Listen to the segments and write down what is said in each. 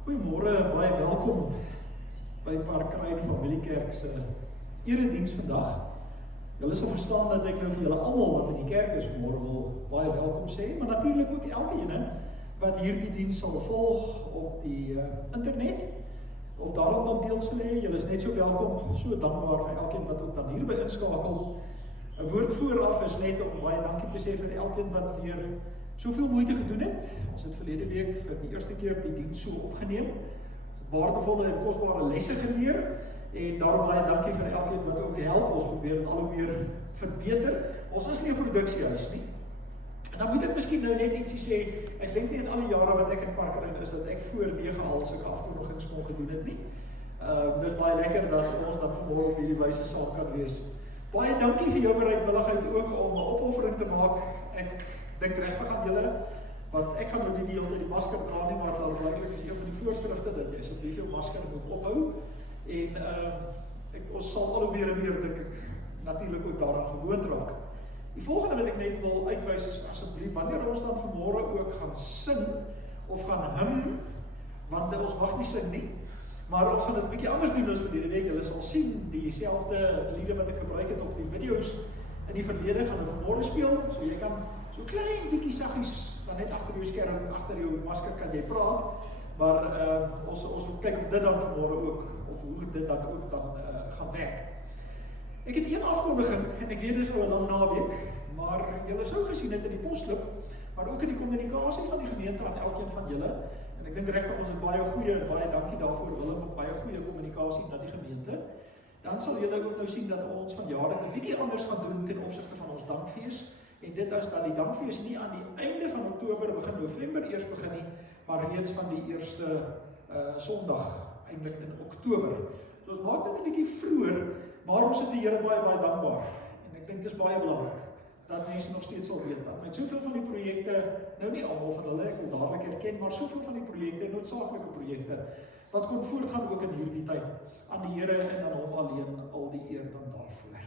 Goeiemôre, baie welkom by Parkruin Familiekerk se erediens vandag. Julle sal verstaan dat ek nou vir julle almal wat in die kerk is môre wil baie welkom sê, maar natuurlik ook elkeen wat hierdie diens sal volg op die internet of daarop dan deel sal hê. Julle is net so welkom, so dankbaar vir elkeen wat ook dan hierby inskakel. 'n Woord vooraf is net om baie dankie te sê vir elkeen wat weer soveel moeite gedoen het. Ons het verlede week vir die eerste keer die diens so opgeneem. Ons het waardevolle en kosbare lesse geleer en daarom baie dankie vir elkeen wat ook help. Ons probeer dit al hoe meer verbeter. Ons is nie 'n produksiehuis nie. En dan moet ek miskien nou net ietsie sê. Ek dink nie in al die jare wat ek in Parkruin is dat ek voor 9 al sulke afkondigings kon gedoen het nie. Dis baie lekker dat ons dan vanmôre op hierdie wyse saam kan wees. Baie dankie vir jou bereidwilligheid ook om 'n opoffering te maak. Ek dink regtig aan julle, want ek gaan nou nie die hele tyd die masker dra nie, maar daar blyklik is een van die voorskrifte dat jy asseblief jou masker moet ophou. En ons sal al hoe meer en meer, dink ek, natuurlik ook daaraan gewoond raak. Die volgende wat ek net wil uitwys is asseblief, wanneer ons dan vanmôre ook gaan sing, of gaan hym, want ons mag nie sing nie, maar ons gaan dit 'n bietjie anders doen as verlede week. Julle sal sien, dieselfde liede wat ek gebruik het op die video's in die verlede gaan ons vanmôre speel, so jy kan so klein bietjie saggies, dan net agter jou skerm, agter jou masker kan jy praat, maar ons wil kyk of dit dan vanmôre ook, of hoe dit dan ook dan gaan werk. Ek het een afkondiging, en ek weet dit is nou 'n lang naweek, maar julle sou gesien het in die posklip, maar ook in die kommunikasie van die gemeente aan elkeen van julle, en ek dink regtig ons het baie goeie, baie dankie daarvoor, Willem, met baie goeie kommunikasie na die gemeente. Dan sal julle ook nou sien dat ons vanjaar dit 'n bietjie anders gaan doen ten opsigte van ons dankfees. En dit is dat die dankfees nie aan die einde van Oktober, begin November eers begin nie, maar reeds van die eerste Sondag, eintlik in Oktober. So ons maak dit 'n bietjie vroeër, maar ons is die Here baie dankbaar. En ek dink dit is baie belangrik dat mense nog steeds sal weet dat met soveel van die projekte, nou nie almal van hulle, ek wil dadelik erken, maar soveel van die projekte, noodsaaklike projekte, wat kon voortgaan ook in hierdie tyd, aan die Here en aan hom alleen al die eer dan daarvoor.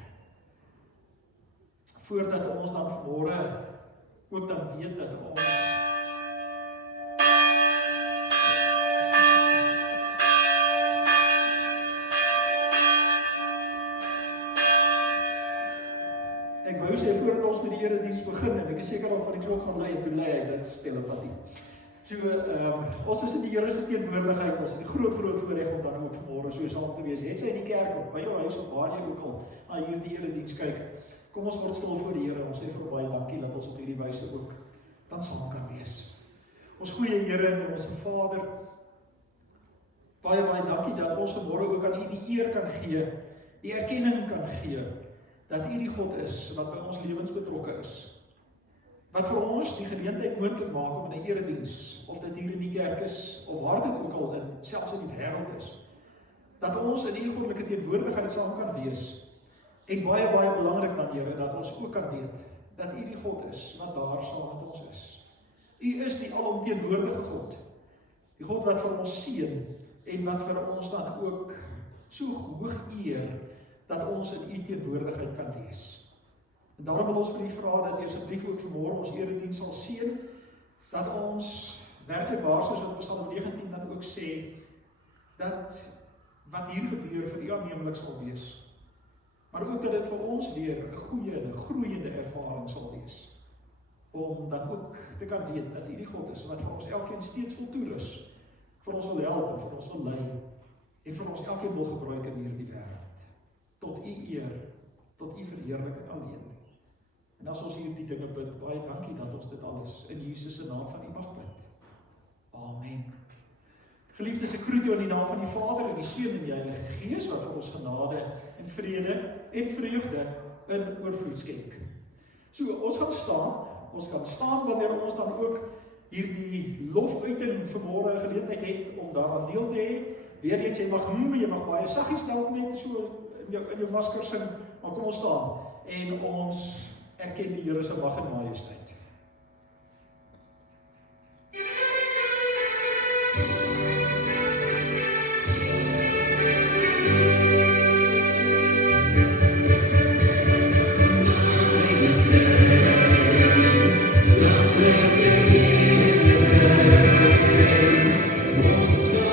Voordat ons dan vanmôre ook dan weet dat ons ek wou sê voordat ons met die erediens begin, en ek is seker al van die klok gaan lui en toe lui ek, dit is telepatie. So, ons is in die Here se teenwoordigheid, ons het die groot voorreg om dan ook vanmôre so saam te wees. Het sy in die kerk of by jou huis of waar jy ook al na hierdie erediens kyk. Kom ons word stil voor die Here, ons sê vir baie dankie dat ons op hierdie wyse ook dan saam kan wees. Ons goeie Here en ons Vader, baie dankie dat ons vanmôre ook aan U die eer kan gee, die erkenning kan gee, dat U die God is wat by ons lewens betrokke is. Wat vir ons die geleentheid moontlik maak om in 'n erediens, of dit hier in die kerk is, of waar dit ook al selfs in die wêreld is, dat ons in U goddelike teenwoordigheid saam kan wees. En baie belangrik dan, Here, dat ons ook kan weet dat U die God is wat daar saam met ons is. U is die alomteenwoordige God. Die God wat vir ons seën en wat vir ons dan ook so hoog eer dat ons in U teenwoordigheid kan wees. En daarom wil ons vir U vra dat U asseblief ook vanmôre ons erediens sal seën, dat ons werklik waar soos wat Psalm 19 dan ook sê, dat wat hier gebeur vir U aanneemlik sal wees. Maar ook dat dit vir ons weer 'n goeie en 'n groeiende ervaring sal wees. Om dan ook te kan weet dat U die God is wat vir ons elkeen steeds wil toerus, vir ons wil help en vir ons wil lei, en vir ons elkeen wil gebruik in hierdie wêreld. Tot U eer, tot U verheerliking alleen. En as ons hierdie dinge bid, baie dankie dat ons dit alles in Jesus se naam van U mag bid. Amen. Geliefdes, ek groet jou in die naam van die Vader en die Seun en die Heilige Gees, wat vir ons genade en vrede en vreugde in oorvloed skenk. So, ons kan staan wanneer ons dan ook hierdie lofuiting vanmôre 'n geleentheid het om daaraan deel te hê. Weer eens, jy mag baie saggies dalk net so in jou masker sing, maar kom ons staan en ons erken die Here se mag en majesteit. What's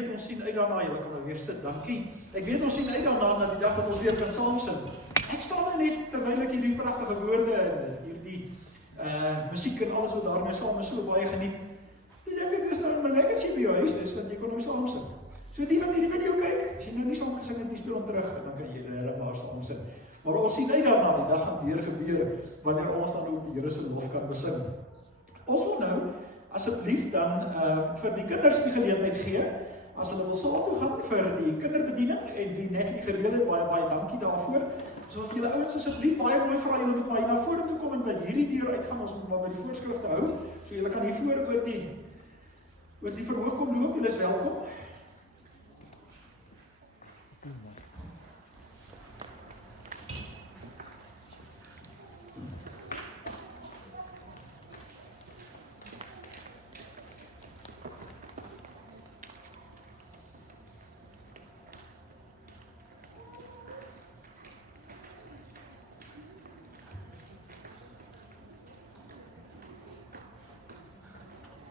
weet ons sien uit daarna, julle kan nou weer sit, dankie. Ek weet ons sien uit daarna na die dag wat ons weer kan saam sing. Ek staan nou net terwyl ek hierdie pragtige woorde en hierdie musiek en alles wat daarmee saam is so baie geniet. Ek dink ek is nou my lekkertjie by jou huis is, want jy kon nou saam sing. So die wat hierdie video kyk, as jy nou nie saam gesing het nie, speel hom terug en dan kan jy maar saam sing. Maar ons sien uit daarna, die dag gaan weer gebeur wanneer ons dan ook die Here se lof kan besing. Ons wil nou asseblief dan vir die kinders die geleentheid gee, as hulle wil saal toe gaan vir die kinderbediening en wie net die gereël het, baie dankie daarvoor. So vir julle ouens asseblief baie mooi vra julle moet maar na vore toe kom en by hierdie deur uitgaan, ons moet maar by die voorskrifte hou. So julle kan hier voor oor die verhoog kom loop, julle is welkom.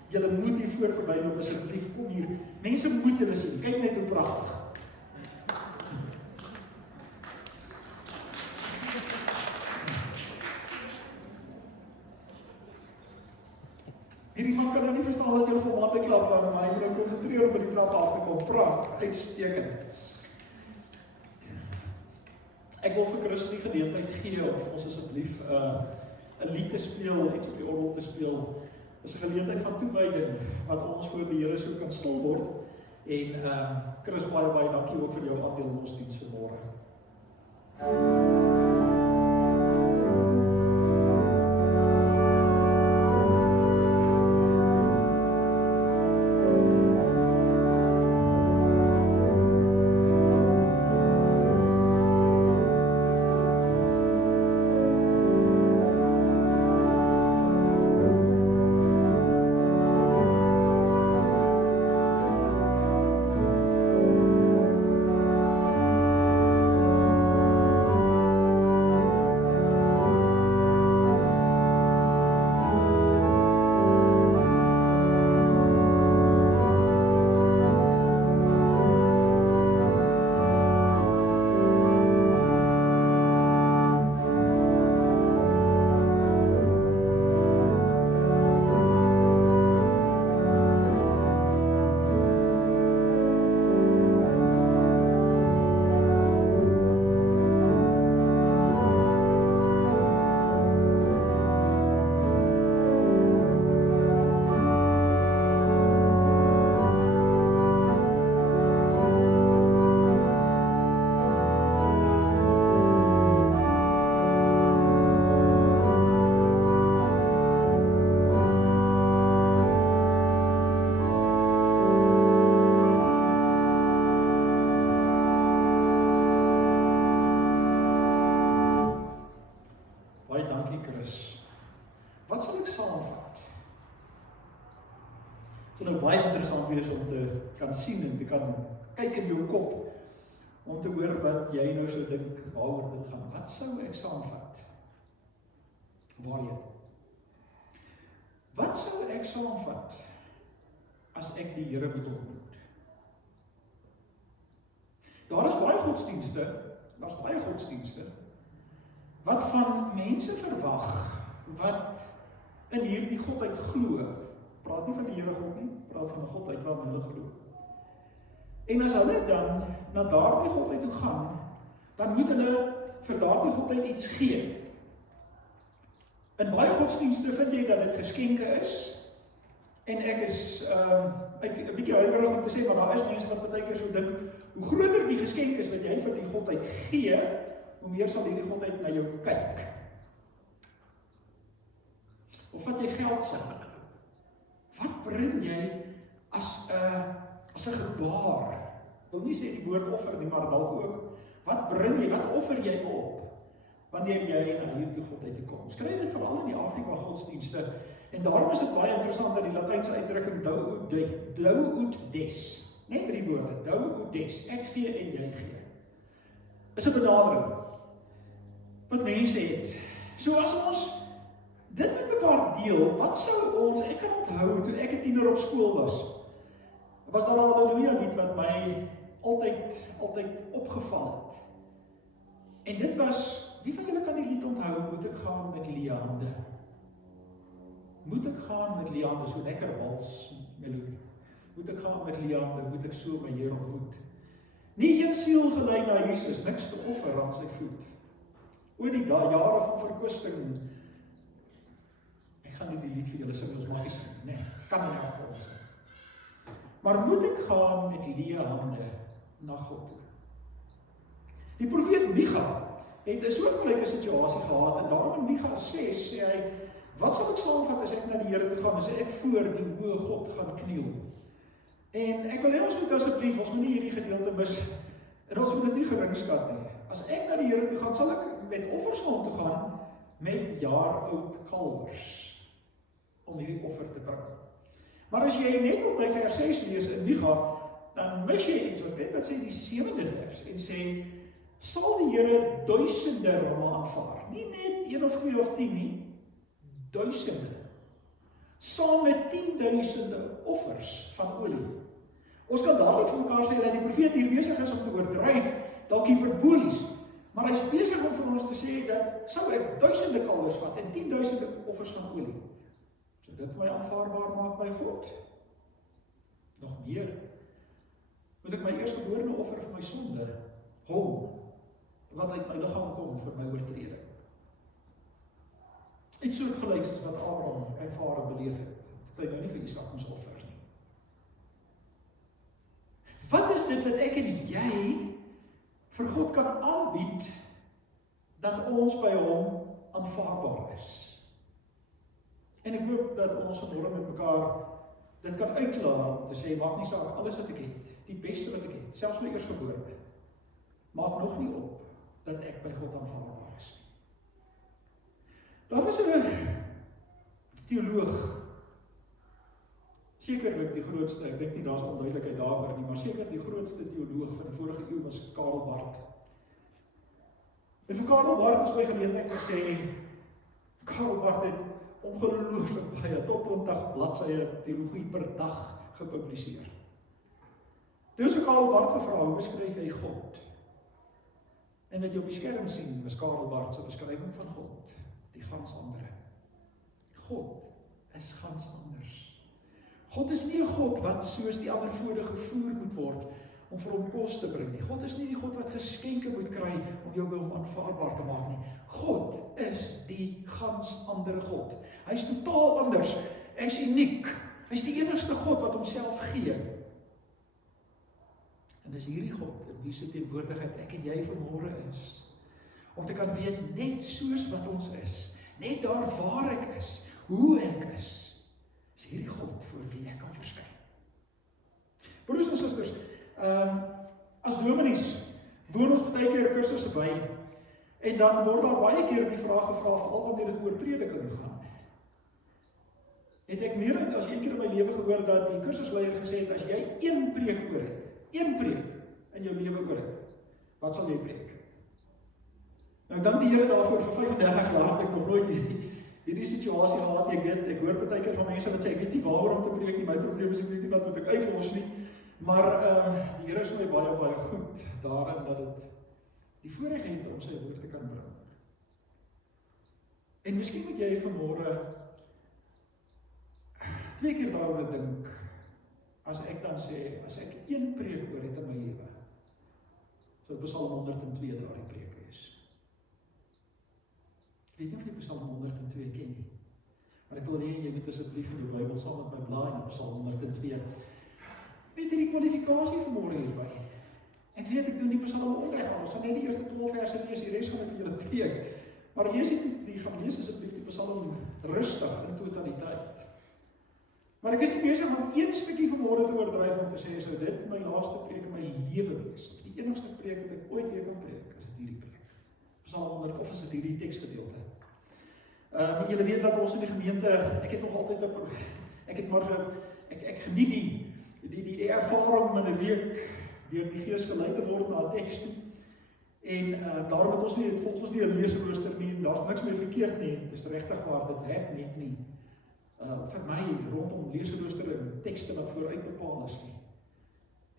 Julle moet hier voor verby loop, asseblief, kom hier. Mense moet julle sien, kyk net hoe pragtig. Hierdie man kan nou nie verstaan dat julle vir maande klap aan, maar hy moet nou konsentreer om by die trap af te kom, praat, uitstekend. Ek wil vir Chris die geleentheid gee om ons asseblief 'n lied te speel, iets op die orgel te speel. Dit is 'n geleentheid van toewyding wat ons voor die Here so kan stil word. En Chris, baie dankie ook vir jou aandeel in ons diens vanmôre. Wat sal ek saamvat? Dit sal nou baie interessant wees om te kan sien en te kan kyk in jou kop, om te hoor wat jy nou so dink, waaroor dit gaan. Wat sou ek saamvat? Waarheen? Wat sou ek saamvat as ek die Here moet ontmoet? Daar is baie godsdienste, wat van mense verwag, wat in hierdie godheid glo. Praat nie van die Here God nie, praat van 'n godheid waarin hulle glo. En as hulle dan na daardie godheid toe gaan, dan moet hulle vir daardie godheid iets gee. In baie godsdienste vind jy dat dit geskenke is, en ek is 'n bietjie huiwerig om te sê, maar daar is mense wat baie keer so dink, hoe groter die geskenk is wat jy vir die godheid gee, hoe meer sal hierdie godheid na jou kyk. Of wat jy geld sê. Wat bring jy as 'n gebaar? Ek wil nie sê die woord offer nie, maar dalk ook. Wat bring jy, wat offer jy op wanneer jy na hierdie godheid toe kom? Ons kry dit veral in die Afrika godsdienste, en daarom is dit baie interessant dat die Latynse uitdrukking douud des, net 3 woorde, douud des, ek gee en jy gee, is 'n benadering wat mense het. So as ons dit met mekaar deel, wat sou ons, ek kan onthou, toe ek 'n tiener op skool was, Was daar 'n Halleluja lied wat my altyd opgeval het. En dit was, wie van julle kan die lied onthou, moet ek gaan met Leande? Moet ek gaan met Leande, so lekker wals melodie. Moet ek gaan met Leande, moet ek so my Here ontmoet. Nie een siel gelei na Jesus, niks te offer aan sy voet. Oor die jare van verkwisting, ek gaan nie die lied vir julle sing, ons mag nie sing, nee, kan nie vir ons sing. Maar moet ek gaan met leë hande na God toe? Die profeet Micha het 'n soortgelyke situasie gehad, en daarom in Micha 6 sê hy, wat sal ek saamvat as ek na die Here toe gaan, as ek voor die hoë God gaan kniel? En ek wil hê ons moet asseblief, ons moet nie hierdie gedeelte mis, en ons moet dit nie geringskat nie. As ek na die Here toe gaan, sal ek met offerstaan toe gaan, met jaar-oud kalwers, om hierdie offer te bring. Maar as jy net op by vers 6 lees in Micha, dan mis jy iets, want wat sê die 7de vers, en sê, sal die Here duisende ramme aanvaar, nie net 1 of 2 of 10 nie, duisende, saam met 10.000 offers van olie. Ons kan dadelik vir mekaar sê, dat die profeet hier besig is om te oordryf, dalk hyperbolies, maar hy is besig om vir ons te sê, dat sou ek duisende kalwers vat, en 10.000 offers van olie. So dit my aanvaarbaar maak by God. Nog meer, moet ek my eerstegeborene offer vir my sonde, hom, wat uit my liggaam kom vir my oortreding. Iets soortgelyks as wat Abraham ervare beleef het, dat hy nou nie vir Isak moes offer nie. Wat is dit wat ek en jy vir God kan aanbied, dat ons by hom aanvaarbaar is? En ek hoop dat ons vanmôre met mekaar dit kan uitklaar, te sê, maak nie saak, alles wat ek het, die beste wat ek het, selfs my eerstgeborene, maak nog nie op, dat ek by God aanvaarbaar is. Daar was 'n teoloog, sekerlik die grootste, ek dink nie daar's onduidelikheid daaroor nie, maar seker die grootste teoloog van die vorige eeu was Karl Barth. En vir Karl Barth is by geleentheid gesê, Karl Barth het ongelooflik baie, tot 20 bladsye teologie per dag gepubliseer. Toe is Karl Barth gevra, hoe beskryf jy God? En wat jy op die skerm sien, is Karl Barth se beskrywing van God, die gans andere. God is gans anders. God is nie 'n God wat soos die ander vode gevoer moet word, om vir hom kos te bring nie. God is nie die God wat geskenke moet kry, om jou by hom aanvaarbaar te maak nie. God is die gans andere God. Hy is totaal anders, hy is uniek, hy is die enigste God wat homself gee. En dis hierdie God, in wie se teenwoordigheid ek en jy vanmôre is, om te kan weet, net soos wat ons is, net daar waar ek is, hoe ek is hierdie God voor wie ek kan verskyn. Broers en susters, as dominees woon ons baie keer kursusse by, en dan word daar baie keer die vraag gevra, veral wanneer dit oor prediking gaan. Het ek meer as een keer in my lewe gehoor dat die kursusleier gesê het, as jy een preek oor het, een preek in jou lewe oor het, wat sal jy preek? Nou, dank die Here daarvoor, vir 35 jaar het ek nog nooit hierdie situasie gehad. Ek hoor baie keer van mense wat sê, ek weet nie waaroor om te preek nie, my probleem is ek weet nie wat moet ek uitlos nie, maar die Here is my baie goed daarin, dat dit die voorreg het om sy woord te kan bring. En miskien moet jy vanmôre 2 keer daaroor dink, as ek dan sê, as ek een preek oor het in my lewe, so Psalm 102 daardie preek is. Ek weet nie of jy Psalm 102 ken nie, maar ek wil hê, jy moet asseblief in die Bybel saam met my blaai na Psalm 102. Weet jy die kwalifikasie vanmôre hierby? Ek weet, ek doen die Psalm onreg aan, ons sal net die eerste 12 verse lees, die res gaan ek vir julle preek, maar lees asseblief die Psalm rustig in totaliteit. Maar ek is nie besig om een stukkie vanmôre te oordryf om te sê, sou dit my laaste preek in my lewe wees, of die enigste preek wat ek ooit weer kan preek, is dit hierdie preek. Psalm 100, of is dit hierdie tekstgedeelte? Julle weet dat ons in die gemeente, ek het nog altyd ek geniet die ervaring om in 'n week deur die Gees gelei te word na 'n teks toe. En daarom het ons nie, het volg ons nie 'n leesrooster nie, en daar's niks mee verkeerd nie. Dit is regtig waar, dit werk net nie. Vir my rondom leesrooster en tekste wat vooruit bepaal is nie.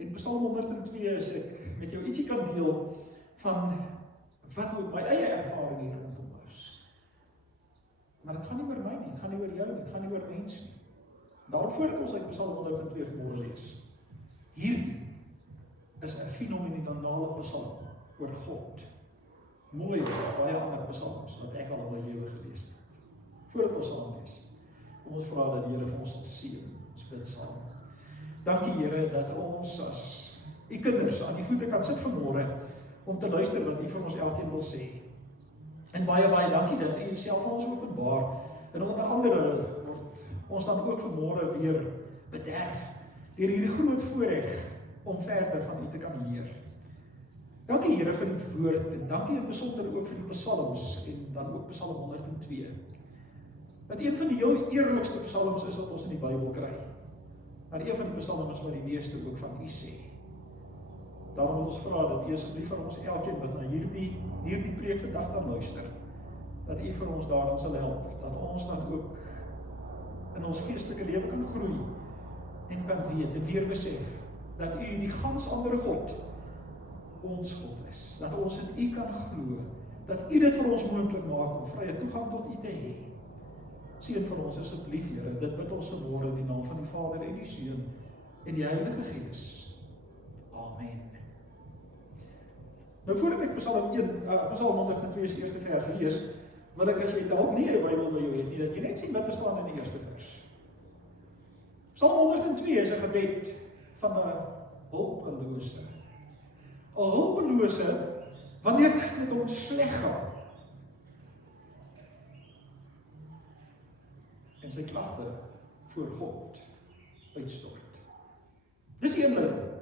En Psalm 102 is ek met jou ietsie kan deel van wat ook my eie ervaring hier rondom is. Maar dit gaan nie oor my nie, dit gaan nie oor jou nie, dit gaan nie oor mens nie. Daarom voordat ons uit Psalm 102 vanmôre lees, hierdie is 'n fenominale psalm oor God. Mooi, as baie ander psalms wat ek al in my lewe gelees het. Voordat ons saam lees, kom ons vra dat die Here vir ons seën, ons bid saam. Dankie Here dat ons as u kinders aan die voete kan sit vanmôre om te luister wat u vir ons elkeen wil sê. En baie dankie dat u self aan ons openbaar. En onder andere word ons dan ook vanmôre weer bederf deur hierdie groot voorreg om verder van u te kan leer. Dankie Here vir die woord en dankie in besonder ook vir die psalms en dan ook Psalm 102. Wat een van die heel eerlikste psalms is wat ons in die Bybel kry. Maar een van die psalms wat die meeste ook van u sê. Daarom wil ons vra dat u asseblief vir ons elkeen wat na hierdie preek vandag dan luister, dat u vir ons daarin sal help, dat ons dan ook in ons geestelike lewe kan groei en kan weet en weer besef dat u die gans ander God ons God is, dat ons in u kan glo, dat u dit vir ons moontlik maak om vrye toegang tot u te hê. Seën vir ons asseblief Here, dit bid ons vanmôre in die naam van die Vader en die Seun en die Heilige Gees. Amen. Nou voordat ek Psalm 102 se eerste vers lees, wil ek as jy dalk nie 'n Bybel by jou het nie, dat jy net sien wat staan in die eerste vers. Psalm 102 is 'n gebed van 'n hulpelose. 'n Hulpelose wanneer dit met hom sleg gaan. En sy klagte voor God uitstort. Dis die inleiding.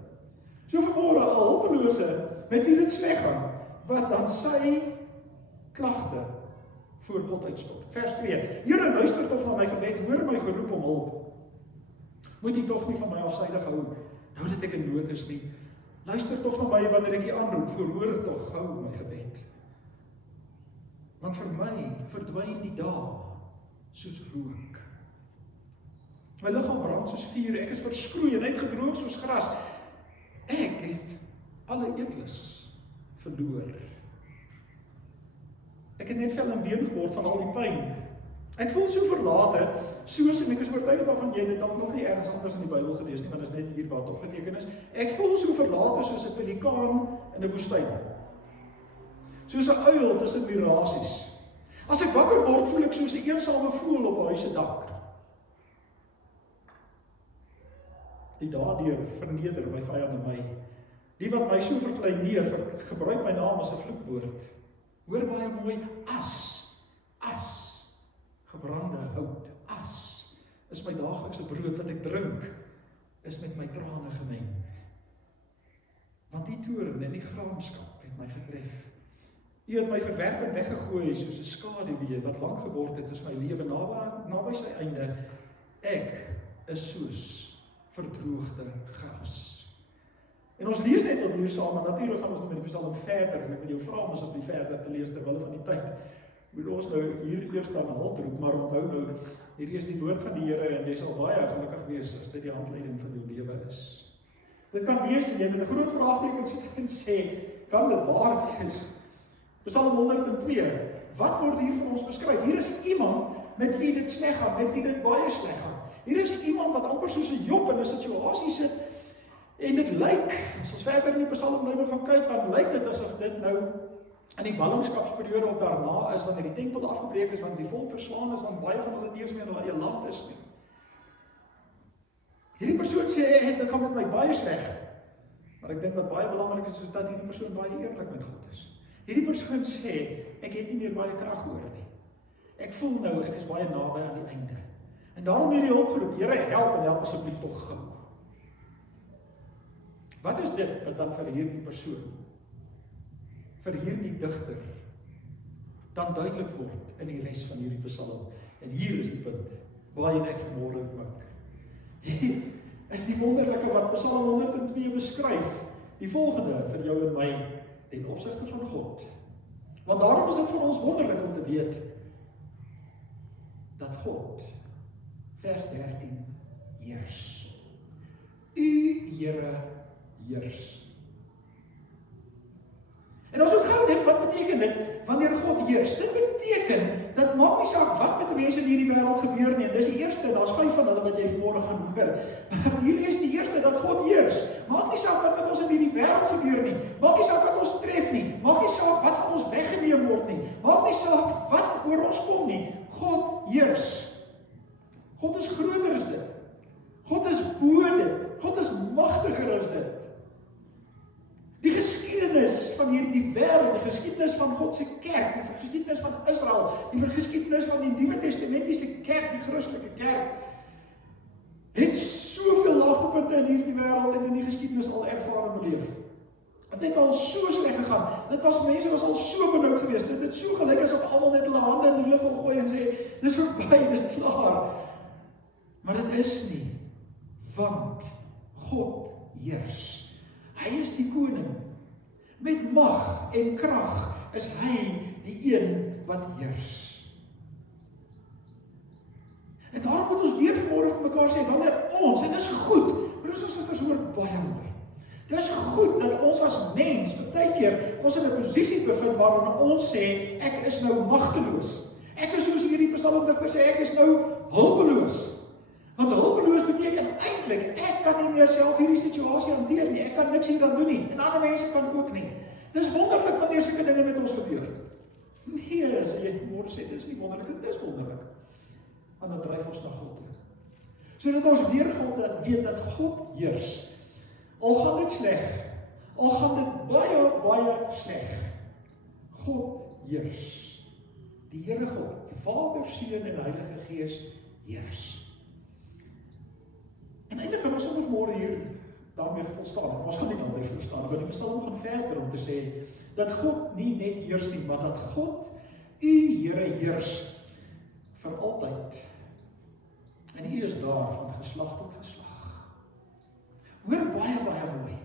So vanmôre 'n hulpelose met wie dit sleg gaan, wat dan sy klagte voor God uitstort. Vers 2. Here, luister tog na my gebed, hoor my geroep om hulp. Moet U tog nie van my afsydig hou, nou dat ek in nood is nie. Luister tog na my wanneer ek U aanroep, verhoor tog gou my gebed. Want vir my verdwyn die dae soos rook. My liggaam brand soos vuur, ek is verskroei en uitgedroog soos gras. Ek het alle eetlus verloor. Ek het net vel en been geword van al die pyn. Ek voel so verlate, soos, en ek is oortuig daarvan jy het dalk nog nie ergens anders in die Bybel gelees nie, want dit is net hier waar dit opgeteken is. Ek voel so verlate soos 'n pelikaan in 'n woestyn. Soos 'n uil tussen mirasies. As ek wakker word, voel ek soos 'n eensame voël op 'n huis se dak. Die daardeur verneder my vyande my. Die wat my so verkleineer, gebruik my naam as 'n vloekwoord. Hoor baie mooi, as, gebrande hout, as, is my daaglikse brood wat ek drink, is met my trane gemeng. Want die toorn en die gramskap het my getref. U het my verwerp en weggegooi soos 'n skaduwee wat lank geword het is my lewe naby sy einde. Ek is soos verdroogde gras. En ons lees net tot hier saam, maar natuurlik gaan ons nou met die Psalm verder, en ek wil jou vra om asseblief verder te lees terwyl van die tyd. Moet ons nou hier eers dan halt roep, maar onthou nou, hierdie is die woord van die Here en jy sal baie gelukkig wees as dit die handleiding van jou lewe is. Dit kan wees dat jy met 'n groot vraagteken sit en sê, kan dit waar wees? Psalm 102, wat word hier vir ons beskryf? Hier is iemand met wie dit sleg gaan, met wie dit baie sleg gaan. Hier is iemand wat amper soos 'n Job in 'n situasie sit, en dit lyk, as ons verder in die Psalm nou gaan kyk, dan lyk dit asof dit nou in die ballingskapsperiode of daarna is, wanneer die tempel afgebreek is, wanneer die volk verslaan is, want baie van hulle nie eens meer in hulle eie land is nie. Hierdie persoon sê, dit gaan met my baie sleg. Maar ek dink wat baie belangrik is dat hierdie persoon baie eerlik met God is. Hierdie persoon sê, ek het nie meer baie krag oor nie. Ek voel nou, ek is baie naby aan die einde. En daarom hierdie hulp geroep, Here, help en help asseblief tog gou. Wat is dit wat dan vir hierdie persoon, vir hierdie digter, dan duidelik word in die res van hierdie Psalm? En hier is die punt, waarheen ek vanmôre ook. Hier is die wonderlike wat Psalm 102 beskryf, die volgende vir jou en my, ten opsigte van God. Want daarom is dit vir ons wonderlik om te weet, dat God, vers 13, heers. U, Here, heers. En ons moet gou dink, wat beteken dit, wanneer God heers? Dit beteken, dat maak nie saak wat met die mense in hierdie wêreld gebeur nie, en dis die eerste, daar's 5 van hulle wat jy vanmôre gaan hoor, maar hierdie is die eerste, dat God heers. Maak nie saak wat met ons in hierdie wêreld gebeur nie, maak nie saak wat ons tref nie, maak nie saak wat van ons weggeneem word nie, maak nie saak wat oor ons kom nie, God heers. God is groter as dit, God is bo dit, God is magtiger as dit. Die geskiedenis van hierdie wêreld, die geskiedenis van God se kerk, die geskiedenis van Israel, die geskiedenis van die Nuwe Testamentiese kerk, die Christelike kerk, het soveel laagtepunte in hierdie wêreld en in die geskiedenis al ervaar en beleef. Het het al so sleg gegaan. Mense was al so benoud geweest. Dit het so gelyk asof almal net hulle hande in die lug wil gooi en sê, dis verby, dis klaar. Maar dit is nie, want God heers. Hy is die koning. Met mag en krag is hy die een wat heers. En daarom moet ons weer vanmôre vir mekaar sê, wanneer ons, en dis goed, broers en susters, hoor baie mooi. Dis goed dat ons as mens, baie keer, ons in 'n posisie bevind waarin ons sê, ek is nou magteloos. Ek is soos hierdie psalmdigter sê, ek is nou hulpeloos. Want hulpeloos beteken eintlik, ek kan nie meer self hierdie situasie hanteer nie, ek kan niks hieraan doen nie, en ander mense kan ook nie. Dis wonderlik wanneer sulke dinge met ons gebeur. Nee, as jy môre sê, dis nie wonderlik, dit is wonderlik. Want dit dryf ons na God toe. Sodat ons weer weet dat God heers. Al gaan dit sleg, al gaan dit baie, baie sleg. God heers. Die Here God, Vader, Seun en Heilige Gees heers. En eintlik kan ons soms môre hier daarmee volstaan. Ons gaan nie daarmee volstaan, want die Psalm gaan verder om te sê dat God nie net heers nie, maar dat God, U Here heers vir altyd. En U is daar van geslag tot geslag. Hoor baie, baie mooi.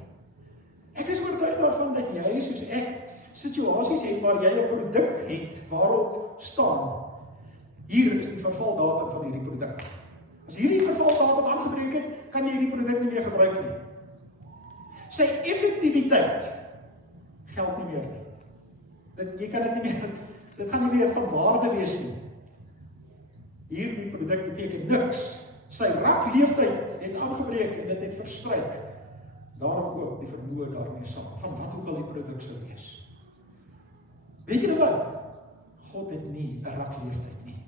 Ek is oortuig daarvan dat jy soos ek situasies het waar jy 'n produk het waarop staan. Hier is die vervaldatum van hierdie produk. As hierdie vervaldatum aangebreek het, kan jy hierdie produk nie meer gebruik nie. Sy effektiwiteit geld nie meer nie. Jy kan dit nie meer, dit gaan nie meer van waarde wees nie. Hierdie produk beteken niks. Sy rakleeftyd het aangebreek en dit het verstryk. Daarom ook die vermoë daarmee saam, van wat ook al die produk sou wees. Weet jy wat? God het nie 'n rakleeftyd nie.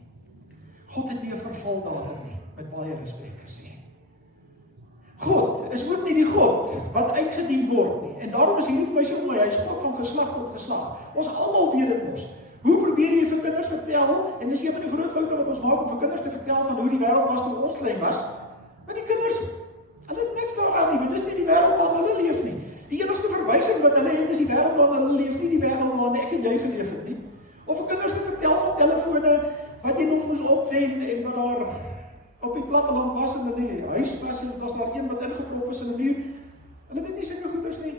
God het nie 'n vervaldatum nie, met baie respek gesê. God is ook nie die God wat uitgedien word nie. En daarom is hierdie vir my so mooi, hy is God van geslag tot geslag. Ons almal weet dit mos. Hoe probeer jy vir kinders vertel, en dis een van die groot foute wat ons maak om vir kinders te vertel van hoe die wêreld was toe ons klein was. Maar die kinders, hulle het niks daaraan nie, want dis nie die wêreld waarin hulle leef nie. Die enigste verwysing wat hulle het is die wêreld waarin hulle leef, nie die wêreld waarin ek en jy geleef het nie. Of vir kinders te vertel van telefone wat jy nog moes opwen en wat daar op die platteland was en in die huis was en was daar een wat ingeklop is in 'n muur. Hulle weet nie sulke goeders nie.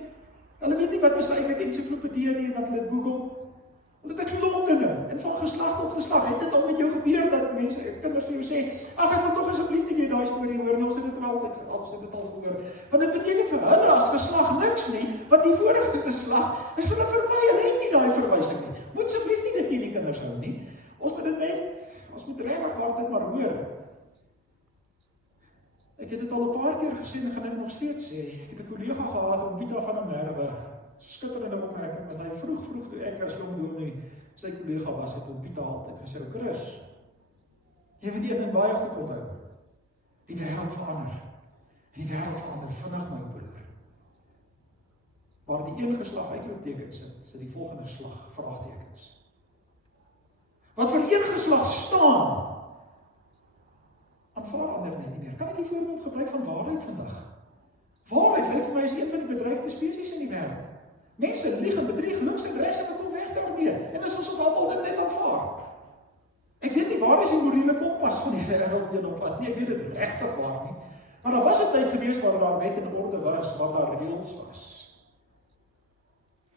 Hulle weet nie wat is eintlik ensiklopedie nie, wat hulle Google. Hulle het 'n klomp dinge en van geslag tot geslag het dit al met jou gebeur dat mense, kinders vir jou sê, ag ek wil tog asseblief nie weer daai storie hoor nie, ons het dit altyd al gehoor. Want dit beteken vir hulle as geslag niks nie, want die vorige geslag is vir hulle verby, hulle het nie daai verwysing nie. Moet asseblief nie dit teen die kinders hou nie. Ons moet dit net, ons moet regtig waar dit maar hoor. Ek het dit al 'n paar keer gesê en gaan dit nog steeds sê. Ek het 'n kollega gehad, Pieter van der Merwe, skitterende opmerking, dat hy vroeg toe ek as jong dominee sy kollega was, het Pieter altyd gesê, Chris, jy weet een ding baie goed onthou, die wêreld verander, en die wêreld verander vinnig, my broer. Waar die een geslag uitroeptekens sit die volgende slag vraagtekens. Wat vir een geslag staan, aanvaar ander net nie meer. Kan ek die voorbeeld gebruik van waarheid vandag? Waarheid lyk vir my is een van die bedreigde spesies in die wêreld. Mense lieg en bedrieg links en regs en kom weg daarmee. En dis asof almal dit net aanvaar. Ek weet nie waar is die morele kompas van die wêreld heen op pad nie. Ek weet dit regtig waar nie. Maar daar was 'n tyd gewees waar daar wet en orde was, waar daar reëls was.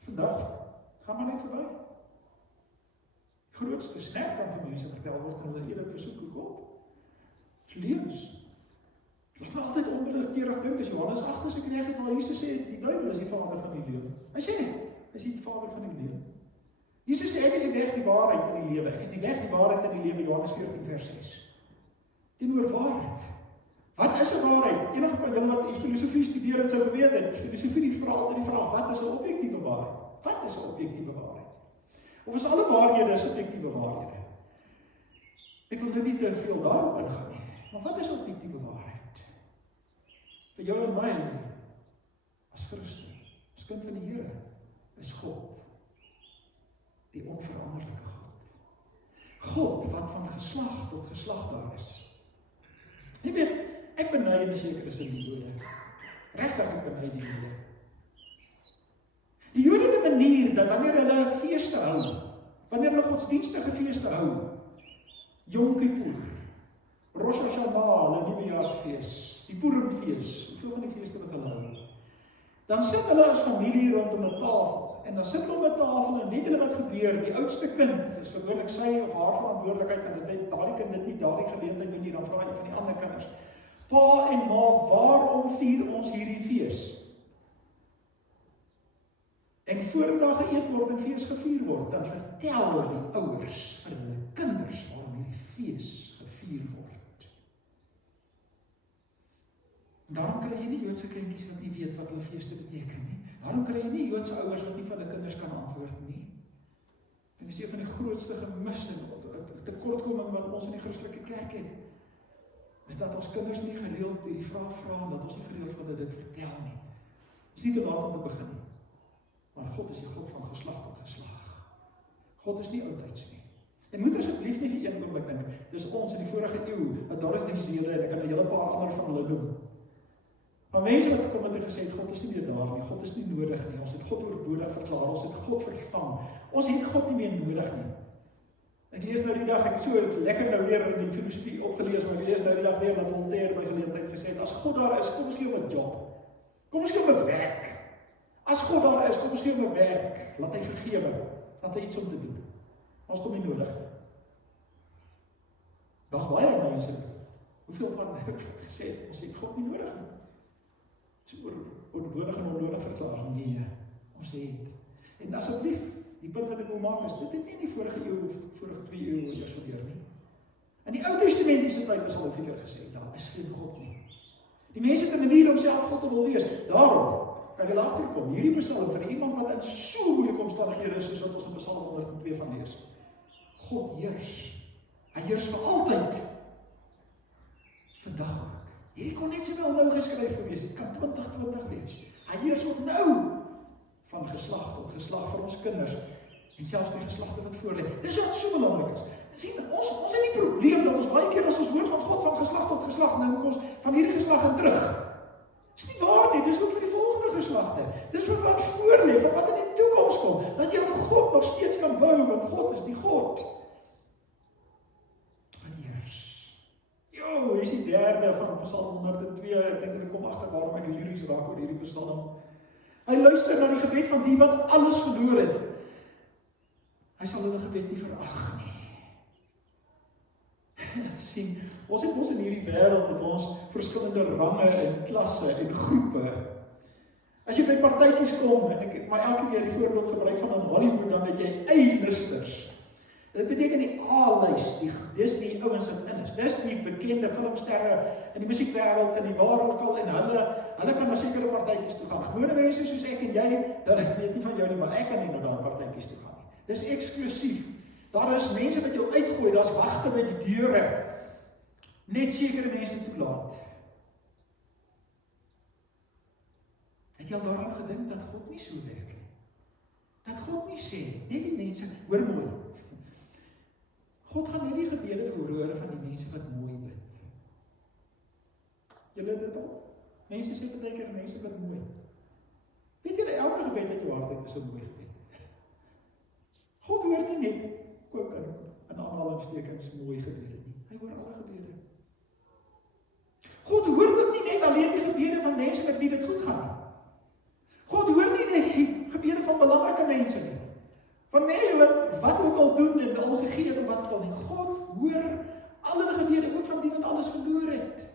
Vandag gaan maar net verby. Die grootste sterk van mense vertel word en hulle eerlik versoek hoekom. Dis leuns. Ons moet altyd onwillekeurig dink, as Johannes 8 as ek reg het, waar Jesus sê, die duiwel is die vader van die lewe. Hy sê nie, hy is die vader van die lewe. Jesus sê, ek is die weg, die waarheid en die lewe. Ek is die weg, die waarheid en die lewe, Johannes 14 vers 6. Teenoor waarheid. Wat is 'n waarheid? Enige van julle wat filosofie studeer het, sou geweet het. Filosofie vra altyd die vraag, wat is 'n objektiewe waarheid? Wat is 'n objektiewe waarheid? Of is alle waarhede subjektiewe waarhede? Ek wil nou nie te veel daarop ingaan nie. Maar wat is objektiewe waarheid? Vir jou en my, as Christen, as kind van die Here, is God die onveranderlike God. God wat van geslag tot geslag daar is. Jy weet, ek beny in 'n sekere sin die Jode. Regtig ek beny die Jode. Die Jode het 'n manier dat wanneer hulle feeste hou, wanneer hulle godsdienstige feeste hou, Yom Kippur, Rosh Hashanah, hulle nuwejaarsfees, die Purimfees, hoeveel van die feeste wat hulle hou, dan sit hulle as familie rondom 'n tafel, en dan sit hulle om 'n tafel, en weet julle wat gebeur, die oudste kind, is gewoonlik sy of haar verantwoordelikheid, en as daardie kind dit nie daardie geleentheid doen nie, dan vra jy van die ander kinders, pa en ma, waarom vier ons hierdie fees? En voordat daar geëet word en fees gevier word, dan vertel die ouers vir hulle kinders waarom hierdie fees gevier word. Daarom kry jy nie Joodse kindjies wat nie weet wat hulle feeste beteken nie. Daarom kry jy nie Joodse ouers wat nie vir hulle kinders kan antwoord nie. En dis een van die grootste gemiste, tekortkoming wat ons in die Christelike kerk het, is dat ons kinders nie gereeld hierdie vraag vra, en dat ons nie gereeld vir hulle dit vertel nie. Dit is nie te laat om te begin nie. Maar God is die God van geslag tot geslag. God is nie oudtyds nie. En moet asseblief nie vir een oomblik dink, dis ons in die vorige eeu, wat Dorothy-Zede, en ek kan 'n hele paar ander van hulle noem. Maar mense wat gekom het en gesê, God is nie meer daar nie, God is nie nodig nie, ons het God oorbodig verklaar, ons het God vervang, ons het God nie meer nodig nie. Ek lees nou die dag, ek het so lekker nou weer in die filosofie opgelees, maar ek lees nou die dag weer dat Voltaire by geleentheid gesê het, as God daar is, kom ons gee hom 'n job, kom ons gee hom 'n werk. As God daar is, kom ons gee hom 'n werk, laat hy vergewe, laat hy iets om te doen. Ons het hom nie nodig nie. Daar's baie mense, hoeveel van hulle het gesê, ons het God nie nodig nie. So oorbodig en onnodig verklaar, nee, ons het. En asseblief, die punt wat ek wil maak is, dit het nie in die vorige eeuw of vorige 2 eeuw eers gebeur nie. In die Ou Testamentiese tyd is al 'n figuur gesê, daar is geen God nie. Die mense het 'n manier om self God te wil wees. Daarom kan jy agterkom, hierdie psalm vir iemand wat in so moeilike omstandighede is, soos wat ons in Psalm 102 van lees. God heers. Hy heers vir altyd. Vandag ook. Hierdie kon net sowel nou geskryf gewees, dit kan 2020 wees. Hy heers ook nou, van geslag tot geslag vir ons kinders, en selfs die geslagte wat voor lê. Dis wat so belangrik is. Sien, ons het die probleem dat ons baie keer as ons hoor van God van geslag tot geslag, nou moet ons van hierdie geslag en terug. Dis nie waar nie, dis ook vir die volgende geslagte. Dis vir wat voor lê, vir wat in die toekoms kom, dat jy op God nog steeds kan bou, want God is die God. Wat heers. Jo, hier is die derde van Psalm 102, ek dink ek kom agter waarom ek lyries raak oor hierdie psalm. Hy luister na die gebed van die wat alles verloor het. Hy sal hulle gebed nie verag nie. Sien, ons het ons in hierdie wêreld met ons verskillende range en klasse en groepe. As jy by partytjies kom, en ek het maar elke keer die voorbeeld gebruik van in Hollywood, dan het jy A-listers. Dit beteken die A-lys, dis die ouens wat in is. Dis die bekende filmsterre in die musiekwêreld en die wêreldkal, en hulle kan na sekere partytjies toe gaan. Gewone mense soos ek en jy, ek weet nie van jou nie, maar ek kan nie na daai partytjies toe gaan nie. Dis eksklusief. Daar is mense wat jou uitgooi, daar's wagte by die deure. Net sekere mense toelaat. Het jy al daaraan gedink dat God nie so werk nie? Dat God nie sê, net die mense, hoor mooi. God gaan nie die gebede verhoor van die mense wat mooi bid. Julle dit al? Mense sê baie keer mense wat mooi. Weet julle, elke gebed uit jou hart uit is 'n mooi gebed. God hoor nie net kook in aanhalingstekens mooi gebede nie. Hy hoor alle gebede. God hoor ook nie net alleen die gebede van mense met wie dit goed gaan nie. God hoor nie net die gebede van belangrike mense nie. Van mense wat ook al doen en al gegee het en wat ook al nie. God hoor alle gebede ook van die wat alles verloor het.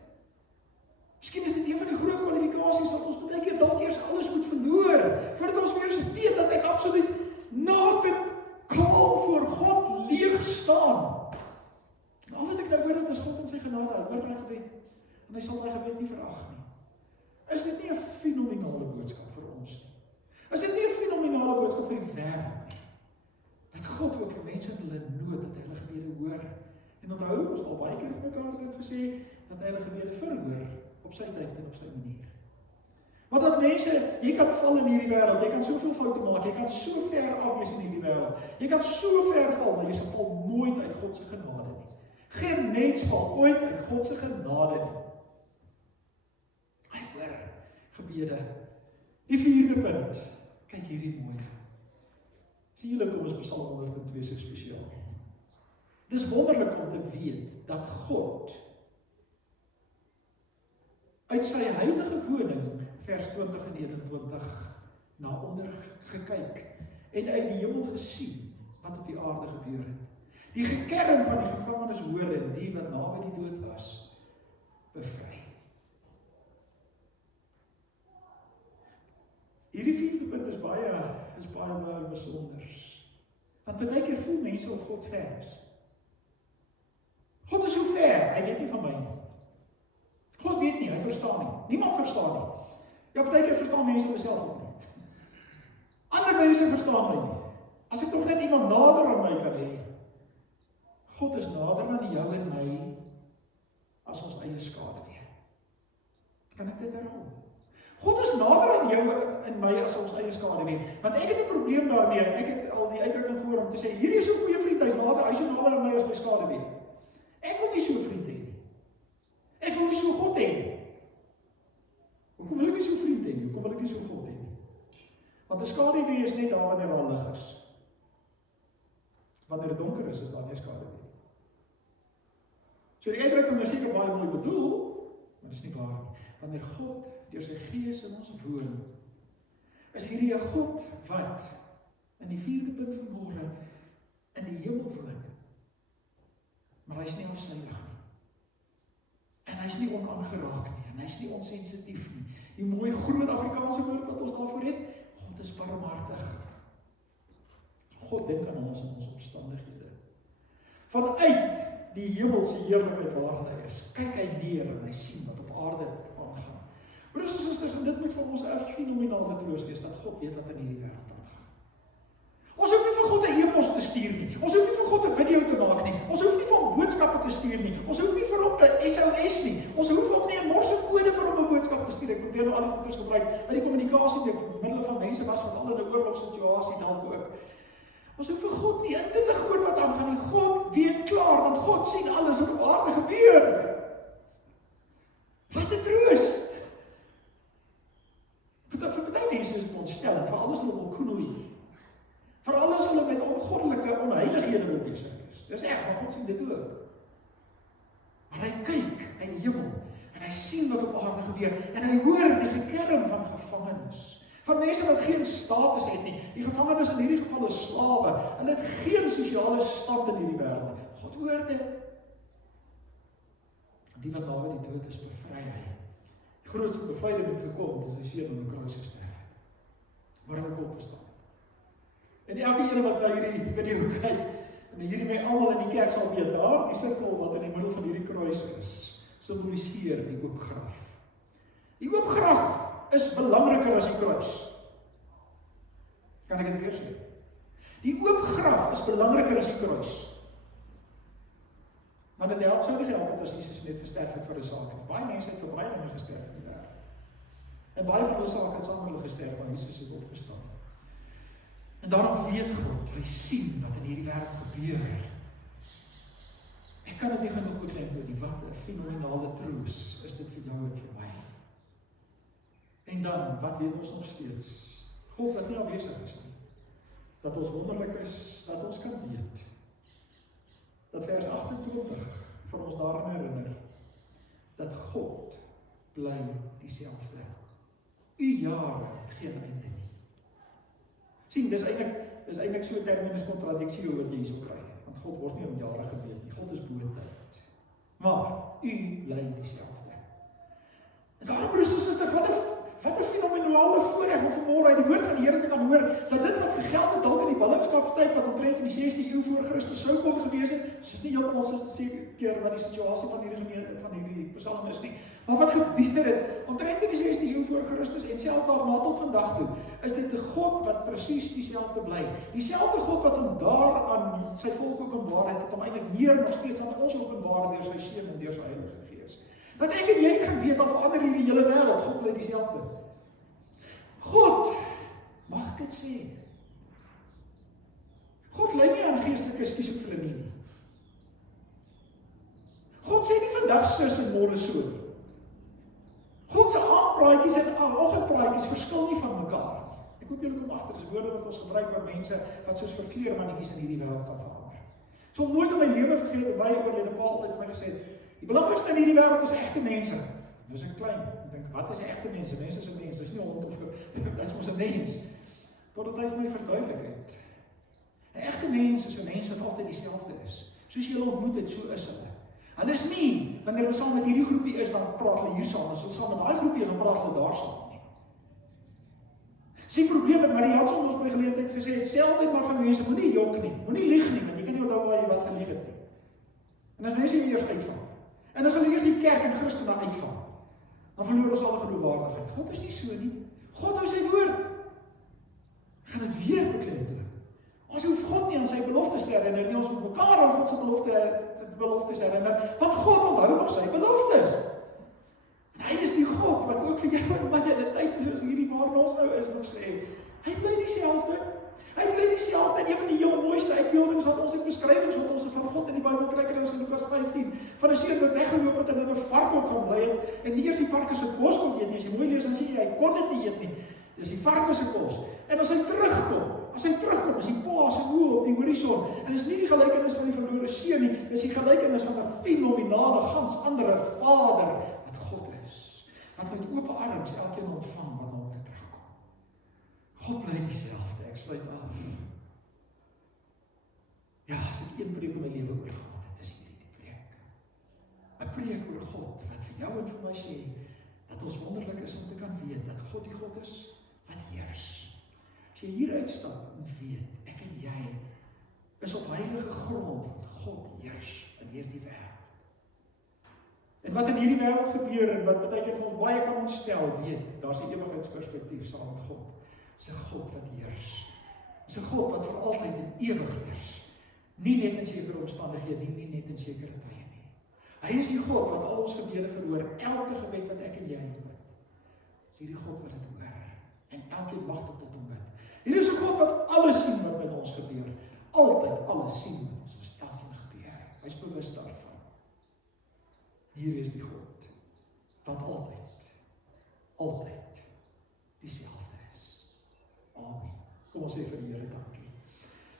'n fenominale boodskap vir ons nie? Is dit nie 'n fenominale boodskap vir die wêreld nie? Dat God ook vir mense in hulle nood, dat hy hulle gebede hoor. En onthou, ons al baie keer vir mekaar dit gesê, dat hy hulle gebede verhoor, op sy tyd en op sy manier. Maar dat mense, jy kan val in hierdie wêreld, jy kan soveel foute maak, jy kan so ver afwees in hierdie wêreld, jy kan so ver val, maar jy sal val nooit uit God se genade nie. Geen mens val ooit uit God se genade nie. Hy hoor gebede. Die 4de punt, kyk hierdie mooi. Sien julle, kom ons Psalm 102 so spesiaal. Dis wonderlik om te weet dat God uit sy heilige woning, vers 20 en 21, na onder gekyk en uit die hemel gesien wat op die aarde gebeur het. Die gekerm van die gevangenes hoor en die wat naby die dood was, bevry. Hierdie 4de punt is baie besonders. Want baie keer voel mense of God ver is. God is so ver, hy weet nie van my nie. God weet nie, hy verstaan nie. Niemand verstaan nie. Ja, baie keer verstaan mense myself ook nie. Ander mense verstaan my nie. As ek toch net iemand nader aan my kan hê. God is nader aan jou en my as ons eie skaduwee. Kan ek dit herhaal? God is nader aan jou en my as ons eie skaduwee. Want ek het 'n probleem daarmee. Ek het al die uitdrukking gehoor om te sê, hierdie is so 'n goeie vriend, hy is so nader aan my as my skaduwee. Ek wil nie so 'n vriend hê nie. Ek wil nie so God hê nie. Hoekom wil ek nie so 'n vriend hê nie? Hoekom wil ek nie so God hê nie? Want 'n skaduwee is net daar wanneer daar lig is. Wanneer dit donker is daar nie skaduwee. So die uitdrukking is seker baie mooi bedoel, maar dis nie waar nie. Wanneer God deur sy Gees in ons woon, is hierdie 'n God wat in die 4de punt van môre in die hemel woon. Maar hy's nie afsydig nie. En hy's nie onaangeraak nie, en hy's nie onsensitief nie. Die mooi groot Afrikaanse woord wat ons daarvoor het, God is barmhartig. God dink aan ons in ons omstandighede. Vanuit die hemelse heerlikheid waarin hy is, kyk hy neer en hy sien wat op aarde aangaan. Broers en susters, en dit moet vir ons 'n fenominale troos wees, dat God weet wat in hierdie wêreld aangaan. Ons hoef nie vir God 'n e-pos te stuur nie. Ons hoef nie vir God 'n video te maak nie. Ons hoef nie vir hom boodskappe te stuur nie. Ons hoef nie vir hom 'n SOS nie. Ons hoef ook nie 'n morsekode vir hom 'n boodskap te stuur. Ek probeer nou al die goeders gebruik, maar die kommunikasie met middel van mense was veral in 'n oorlogssituasie dalk ook. Ons hoef vir God nie in te lig oor wat aangaan nie. God weet klaar, want God sien alles wat op aarde gebeur. Wat 'n troos! Vir baie mense is dit ontstellend, vir alles hulle wil knoei. Vir alles hulle met ongoddelike onheilighede wil besig is. Dis reg, maar God sien dit ook. Maar hy kyk uit die hemel en hy sien wat op aarde gebeur en hy hoor die gekerm van gevangenes. Van mense wat geen status het nie. Die gevangenes in hierdie geval is slawe. Hulle het geen sosiale stand in hierdie wêreld. God hoor dit. Die wat naby die dood is, bevry hy. Die grootste bevryding het gekom toe sy seun aan die kruis gesterf het. Maar hy kom opgestaan. En elke een wat na hierdie video kyk, en hierdie my almal in die kerk sal weet, daar die sirkel wat in die middel van hierdie kruis is, simboliseer die oop graf. Die oop graf is belangriker as die kruis. Kan ek dit weer sê? Die oop graf is belangriker as die kruis. Want dit help sou nie gehelp het as Jesus net gesterf het vir 'n saak. Baie mense het vir baie dinge gesterf in die wêreld. En baie van hulle sake het saam met hulle gesterf, maar Jesus het opgestaan. En daarom weet God, hy sien wat in hierdie wêreld gebeur. Ek kan dit nie genoeg beklemtoon nie, wat 'n fenominale troos is dit vir jou en vir my. En dan, wat weet ons nog steeds? God wat nie afwesig is nie. Dat ons wonderlik is, dat ons kan weet. Dat vers 28 vir ons daaraan herinner, dat God bly dieselfde. U jare het geen einde nie. Sien, dis eintlik so 'n terminus kontradiksie wat jy hierso kry. Want God word nie om jare gemeet nie. God is bo tyd. Maar u bly dieselfde. En daarom broers en susters, wat 'n fenominale voorreg om vanmôre uit die woord van die Here te kan hoor, dat dit wat gegeld het dalk in die ballingskapstyd wat omtrent in die 16de eeu voor Christus sou kon gewees het, dis nie heeltemal seker wat die situasie van hierdie gemeente, van hierdie psalm is nie. Maar wat gebeur het, omtrent in die 16de eeu voor Christus en selfs daarna tot vandag toe, is dit 'n God wat presies dieselfde bly. Dieselfde God wat hom daar aan sy volk openbaar het, hom eintlik meer nog steeds aan ons openbaar deur sy Seun en deur sy Heilige Gees. Dat ek en jy kan weet, al verander hierdie hele wêreld, God bly dieselfde. God, mag ek dit sê? God ly nie aan geestelike skizofrenie nie. God sê nie vandag sis en môre so nie. God se aandpraatjies en oggendpraatjies verskil nie van mekaar. Ek hoop julle kom agter, dis woorde wat ons gebruik oor mense wat soos verkleermannetjies in hierdie wêreld kan verander. So om nooit in my lewe vergeet het my oorlede pa altyd vir my gesê, die belangrikste in hierdie wêreld is egte mense. Nou is ek klein, ek dink, wat is egte mense? Mense is 'n mens, dis nie 'n hond of dis mos 'n mens. Totdat hy vir my verduidelik het. 'n Egte mens is 'n mens wat altyd dieselfde is. Soos jy hulle ontmoet het, so is hulle. Hulle is nie, wanneer hulle saam met hierdie groepie is, dan praat hulle hier saam, as hulle saam met daai groepie is, dan praat hulle daar saam nie. Sien probleem wat Marie Jansen ons by geleentheid gesê het, sê altyd maar van mense, moenie jok nie, moenie lieg nie, want jy kan nie onthou waar jy wat gelieg het nie. En as mense eers uitvang, en as hulle eers die kerk en Christen daar uitvang, dan verloor ons alle geloofwaardigheid. God is nie so nie. God hou sy woord. Ek gaan dit weer beklemtoon. Ons hoef God nie aan sy beloftes te herinner nie, ons moet mekaar aan God se beloftes herinner, want God onthou nog sy beloftes. En hy is die God wat ook vir jou en my in 'n tyd soos hierdie waar ons nou is nog sê, hy bly dieselfde. Hy bly dieselfde. En een van die heel mooiste uitbeeldings wat ons het beskrywings wat ons van God in die Bybel kry is in Lukas 15, van 'n seun wat weggeloop het en in 'n varkhok gaan bly het en nie eers die varke se kos kon eet nie. As jy mooi lees dan sien jy hy kon dit nie eet nie. Dis die varke se kos. En as hy terugkom, is die pa se oë op die horison. En dis nie die gelykenis van die verlore seun nie, dis die gelykenis van 'n fenominale, gans andere Vader wat God is. Wat met oop arms elkeen ontvang wat na hom toe terugkom. God bly dieselfde. Ek sluit af. Ja, as ek een preek in my lewe oor gehad het, is hierdie preek. 'n Preek oor God wat vir jou en vir my sê dat ons wonderlik is om te kan weet dat God die God is wat heers. As jy hier uitstap en weet, ek en jy is op heilige grond, want God heers in hierdie wêreld. En wat in hierdie wêreld gebeur en wat baie keer vir ons baie kan ontstel, weet, daar's 'n ewigheidsperspektief saam met God. Dis 'n God wat heers. Dis 'n God wat vir altyd en ewig heers. Nie net in sekere omstandighede nie net in sekere tye nie. Hy is die God wat al ons gebede verhoor, elke gebed wat ek en jy bid. Dis hierdie God wat dit hoor. En elkeen wag tot hom bid. Hier is 'n God wat alles sien wat met ons gebeur. Altyd alles sien wat ons elkeen gebeur. Hy's bewus daarvan. Hier is die God wat altyd dieselfde is. Amen. Kom ons sê vir die Here dankie.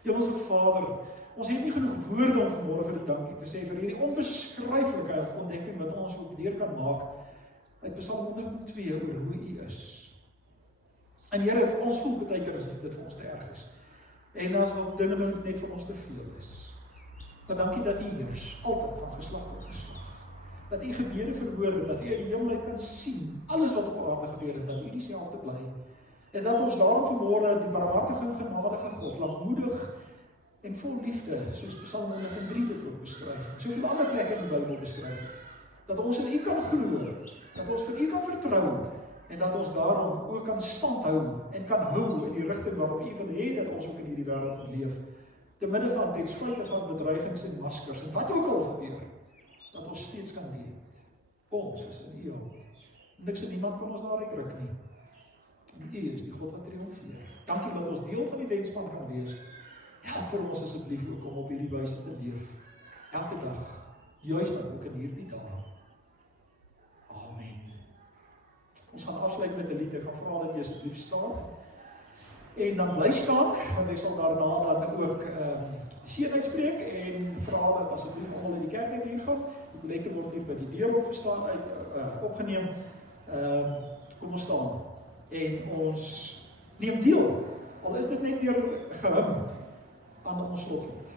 Hemelse Vader, ons het nie genoeg woorde om vanmôre vir die dankie te sê vir hierdie onbeskryflike ontdekking wat ons ook weer kan maak uit Psalm 102 oor hoe U is. En Here, ons voel baie keer as dit vir ons te erg is. En as wat dinge net vir ons te veel is. Maar dankie dat U heers, altyd van geslag tot geslag. Dat U gebede verhoor, dat U die hemel uit kan sien, alles wat op aarde gebeur het, dat U dieselfde bly. En dat ons daarom vanmôre die barmhartige en genadige God, lankmoedig en vol liefde, soos Psalm 103 dit ook beskryf, soveel ander plekke in die Bybel beskryf, dat ons in U kan glo, dat ons vir U kan vertrou, en dat ons daarom ook kan standhou en kan hou in die rigting waarop U wil hê dat ons ook in hierdie wêreld leef, te midde van ten spyte van bedreigings en maskers, en wat ook al gebeur, dat ons steeds kan weet, ons is in U hand. Niks en niemand kan ons daar uitruk nie. En U is die God wat triomfeer. Dankie dat ons deel van die wenspan kan wees. Help vir ons asseblief ook om op hierdie wyse te leef. Elke dag, juist ook in hierdie dae. Amen. Ons gaan afsluit met 'n lied. Ek gaan vra dat jy asseblief staan. En dan bly staan, want ek sal daarna dan ook die seën uitspreek en vra dat asseblief almal in die kerk hier gaan. Die kollekte word hier by die deur opgeneem. Kom ons staan. En ons neem deel, al is dit net deur gehim aan ons slotlied.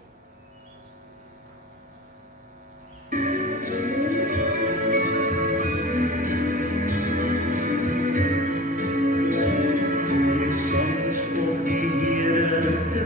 Soms op die Here te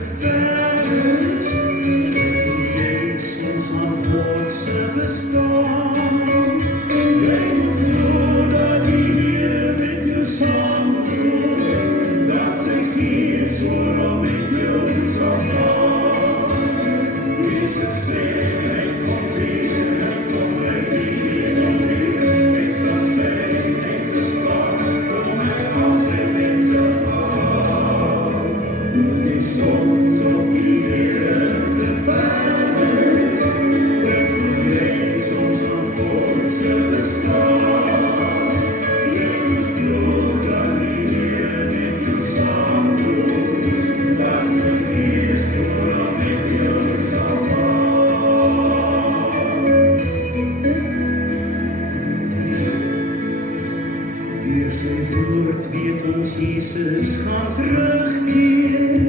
Jesus gaan terugkeer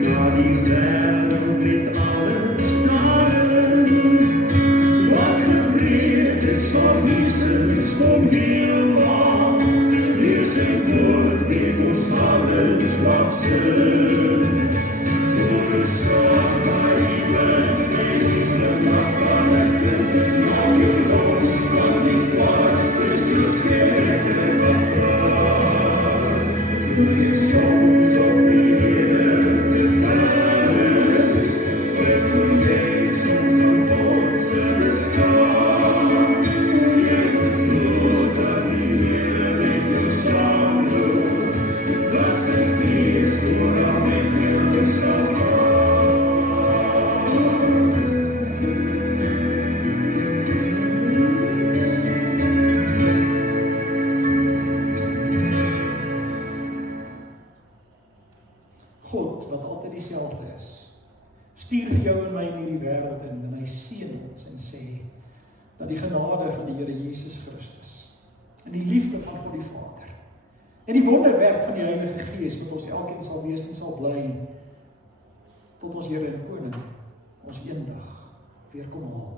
na die wêreld met alles daarin. Wat gebreed is van Jesus kom heelmaal, deur sy woord weet ons alles waksin. Door 'n slag waar die wind en die glimlach van 'n kind, maak jou los van die kwaad, dis die Skepper wat your souls obedient to violence, with creations and thoughts in the sky. Yet the Lord that we hear make your sorrow, that's the peace for our making the sorrow. God, wat altyd dieselfde is, stuur vir jou en my in hierdie wêreld en hy seën ons en sê dat die genade van die Here Jesus Christus en die liefde van God die Vader en die wonderwerk van die Heilige Gees met ons elkeen sal wees en sal bly tot ons Here en Koning ons eendag weer kom haal.